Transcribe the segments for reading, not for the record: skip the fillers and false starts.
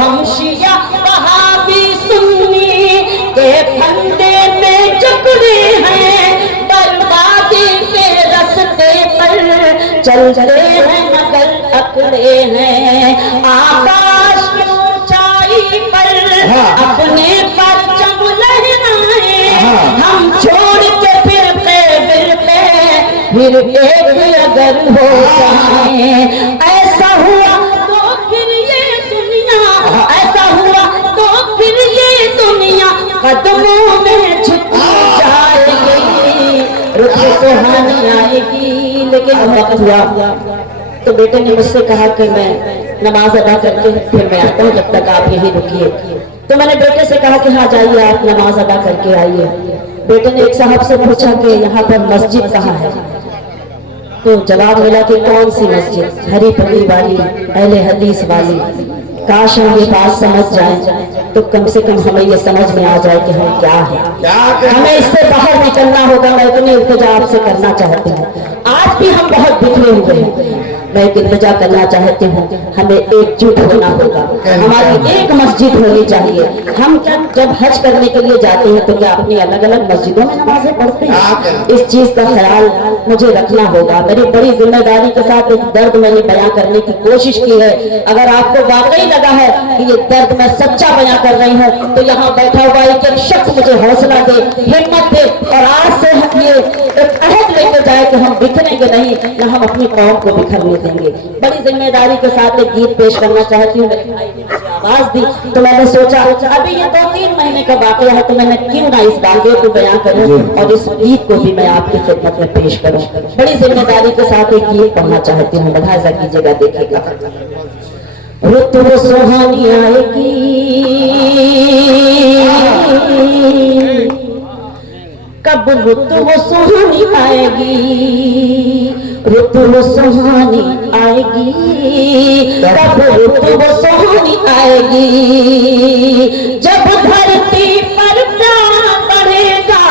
हम शिया वहाबी सुन्नी के फंदे में जकड़े हैं, बर्बादी के रास्ते पर चलते हैं मगर अकड़े हैं। आकाश की ऊंचाई पर अपने परचम लहराए, हम छोड़ के फिरते फिर एक अगर हो जाए। ऐसा हुआ तो फिर ये दुनिया, ऐसा हुआ तो फिर ये दुनिया कदमों में झुक जाएगी, रुख सुहानी आएगी। लेकिन वक्त हुआ तो बेटे ने मुझसे कहा कि मैं नमाज अदा करके फिर मैं आता हूँ, जब तक आप यहीं रुकिए। तो मैंने बेटे से कहा कि हाँ जाइए, आप नमाज अदा करके आइए। बेटे ने एक साहब से पूछा कि यहाँ पर मस्जिद कहाँ है, तो जवाब मिला कि कौन सी मस्जिद, हरी पगड़ी वाली, अहले हदीस वाली। काश हम ये बात समझ जाएं तो कम से कम हमें ये समझ में आ जाए कि हम क्या है। हमें इससे बाहर निकलना होगा। मैं इतनी इल्तिजा आपसे करना चाहती हूँ। आज भी हम बहुत बिखरे हुए हैं। मैं एक इल्तिजा करना चाहती हूँ, हमें एकजुट होना होगा। हमारी एक मस्जिद होनी चाहिए। हम क्या जब हज करने के लिए जाते हैं तो क्या अपनी अलग अलग मस्जिदों में नमाजें पढ़ते हैं? इस चीज का ख्याल मुझे रखना होगा। मेरी बड़ी जिम्मेदारी के साथ एक दर्द मैंने बयां करने की कोशिश की है। अगर आपको वाकई लगा है कि ये दर्द मैं सच्चा बयां कर रही हूँ तो यहाँ बैठा हुआ एक शख्स मुझे हौसला दे, हिम्मत दे और आज से हम ये एक अहद लेकर जाए कि हम बिखरेंगे नहीं, या हम अपनी कौम को बिखरने देंगे। बड़ी जिम्मेदारी के साथ एक गीत पेश करना चाहती हूँ। आवाज दी तो मैंने सोचा अभी ये 2-3 महीने का वाकया है, तो मैंने क्यों ना इस वाकये को बयां करूं और इस गीत को भी मैं आपकी खिदमत में पेश करूं। बड़ी जिम्मेदारी के साथ एक गीत पढ़ना चाहती हूँ, लिहाजा कीजिएगा, देखिएगा। रुत वो सुहानी आएगी, कब रुत वो सुहानी आएगी, रुत वो सुहानी आएगी, कब रुत वो सुहानी आएगी। जब धरती पर प्यार बढ़ेगा,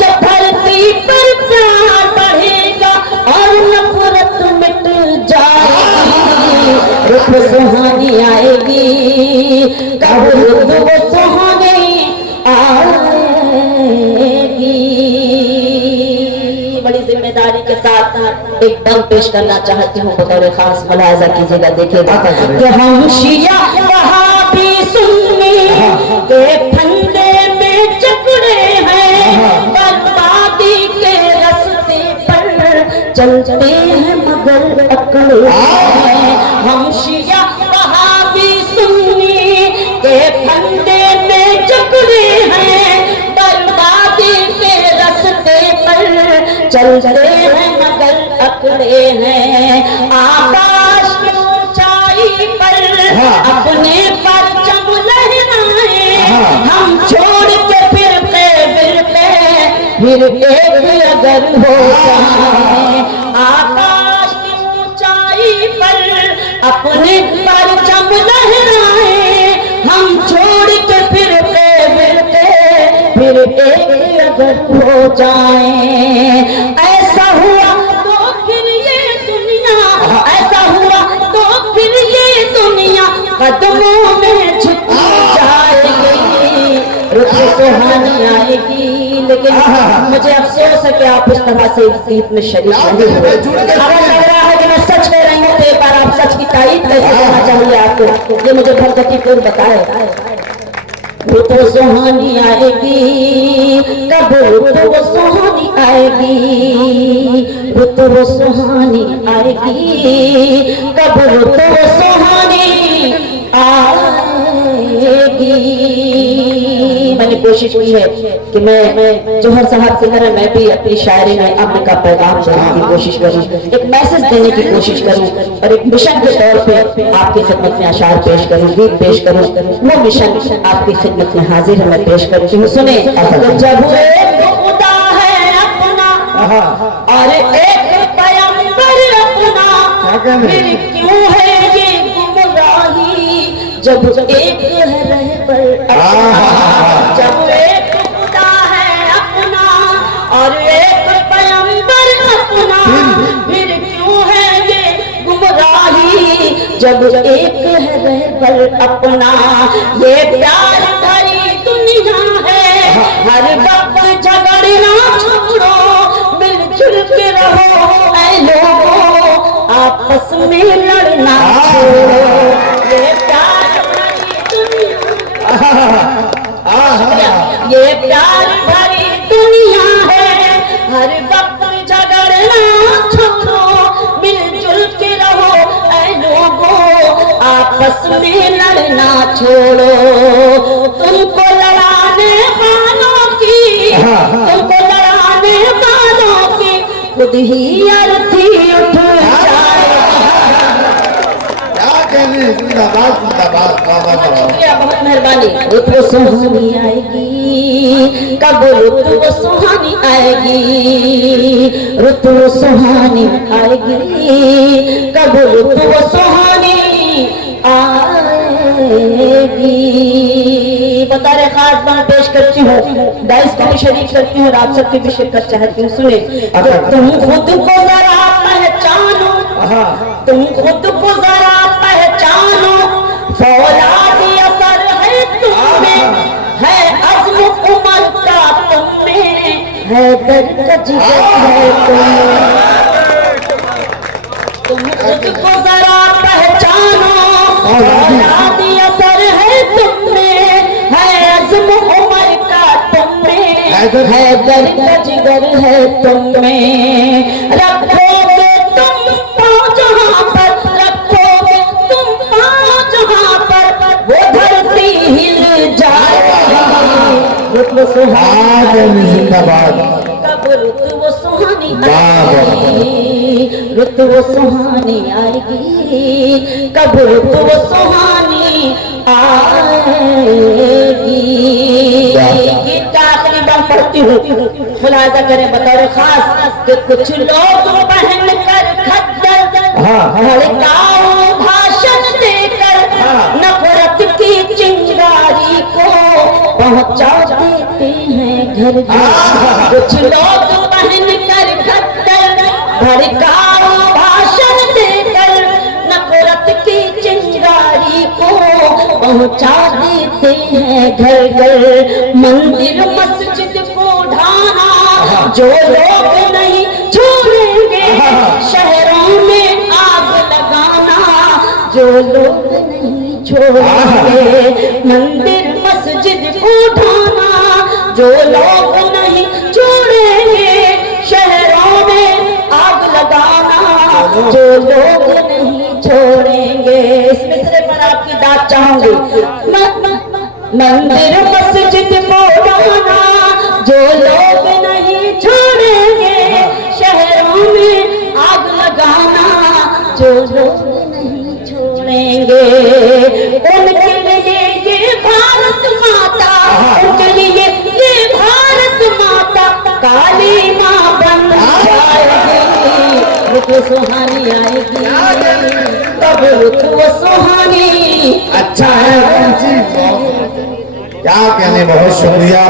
जब धरती पर प्यार बढ़ेगा और नफरत मिट जाएगी, रुत सुहानी आएगी, कब रुत वो सुहानी आएगी। बड़ी जिम्मेदारी के साथ एक दम पेश करना चाहती हूँ, बतौर खास मुलाहिजा कीजिएगा, देखिएगा कि हम शिया वहाबी सुन्नी के फंदे में जकड़े हैं, बर्बादी के रास्ते पर चलते हैं मगर अकड़े हैं। हम शिया वहाबी सुन्नी के फंदे में जकड़े हैं, बर्बादी के रास्ते पर चलते हैं मगर अकड़े हैं। आकाश की ऊंचाई पर अपने परचम लहराए, हम छोड़ के फिरते फिर एक अगर हो जाए। आकाश की ऊंचाई पर अपने परचम लहराए, हम छोड़ के फिरते फिर एक अगर हो जाए। ऐसा हुआ तो फिर ये दुनिया, ऐसा हुआ तो फिर ये दुनिया कदमों में झुक जाएगी, रुख सुहानी आएगी। लेकिन मुझे अफसोस है कि आप इस तरह से इस गीत में शरीक नहीं हुए। अगर लग रहा है कि मैं सच कह रही हूँ तो एक बार आप सच की तारीफ कैसे करना चाहिए आपको, ये मुझे भरगतीपुर बताए। रुत वो सुहानी आएगी, कब रुत वो सुहानी आएगी, रुत वो सुहानी आएगी, कब रुत वो सुहानी आएगी। मैंने कोशिश की है कि मैं जोहर साहब की तरह मैं भी अपनी शायरी में अमन का पैगाम देने की कोशिश करूं, एक मैसेज देने की कोशिश करूं और एक मिशन के तौर पे आपकी खिदमत में अशार पेश करूं, गीत पेश करूं। वो मिशन आपकी खिदमत में हाजिर है, मैं पेश करती हूँ। सुने, जब एक खुदा है अपना और एक पैगंबर अपना, फिर क्यों है ये गुमराही, जब एक है रहबर अपना। जब एक खुदा है अपना और एक पैगंबर अपना, फिर क्यों है ये गुमराही, जब एक है रहबर अपना। ये प्यार भरी दुनिया है, हर वक्त झगड़ना छोड़ो, मिलजुल के रहो ऐ लोगों, आपस में लड़ना छोड़ो। ये प्यार भरी दुनिया, ये प्यार भरी दुनिया है, हर वक्त झगड़ना छोड़ो, मिलजुल के रहो ऐ लोगों, आपस में लड़ना छोड़ो। तुमको लड़ाने वालों की, तुमको लड़ाने वालों की खुद ही अर्थी उठ जाए। जिंदाबाद जिंदाबाद। बहुत मेहरबानी। रुत वो सुहानी आएगी, कब रुत वो सुहानी आएगी, रुत वो सुहानी आएगी, कब रुत वो सुहानी आएगी। बता रहे खास बात पेश करती हूँ, दाइस को भी शरीक करती हूँ और आप सबकी भी शिरकत चाहती हूँ। सुने, तुम खुद को जरा पहचानो, तुम खुद को जरा पहचानो, फौलादी असर है तुम्हें, है अज़्म उमर का तुम्हें, है दर्द का जिगर है तुम्हें। तुम खुद को जरा पहचानो, फौलादी असर है तुम्हें, है अज़्म उमर का तुम्हें, है दर्द का जिगर है तुम्हें। रखोगे तुम पाँव जहाँ पर, रखोगे तुम पाँव जहाँ पर, वो धरती हिल जाएगी। रुत वो सुहानी जिंदाबाद। कब रुत वो सुहानी आएगी, रुत वो सुहानी आएगी, कब रुत वो सुहानी आएगी। गीत का आखिरी बार पढ़ती हूँ, मुलाजा करें बतौर खास कि कुछ लोग पहन कर खद्दर, भड़काऊ भाषण देकर नफरत की चिंगारी को पहुंचा देते हैं घर घर। कुछ लोग पहन कर खद्दर, भड़काऊ भाषण देकर नफरत की चिंगारी को पहुंचा देते हैं घर घर। मंदिर मस्जिद को ढाना जो लोग नहीं छोड़ेंगे, शहरों में आग लगाना जो लोग नहीं छोड़ेंगे। मंदिर मस्जिद को ढाना जो लोग नहीं छोड़ेंगे, शहरों में आग लगाना जो लोग नहीं छोड़ेंगे। इस मिसरे पर आपकी दाद चाहूंगी। मंदिर मस्जिद को ढाना जो लोग नहीं छोड़ेंगे, शहरों में आग लगाना जो लोग नहीं छोड़ेंगे। उनके लिए ये भारत माता, उनके लिए ये भारत माता काली माँ बन जाएगी। रुत वो सुहानी आएगी, तब रुत वो सुहानी। अच्छा है, क्या कहने, बहुत शुक्रिया।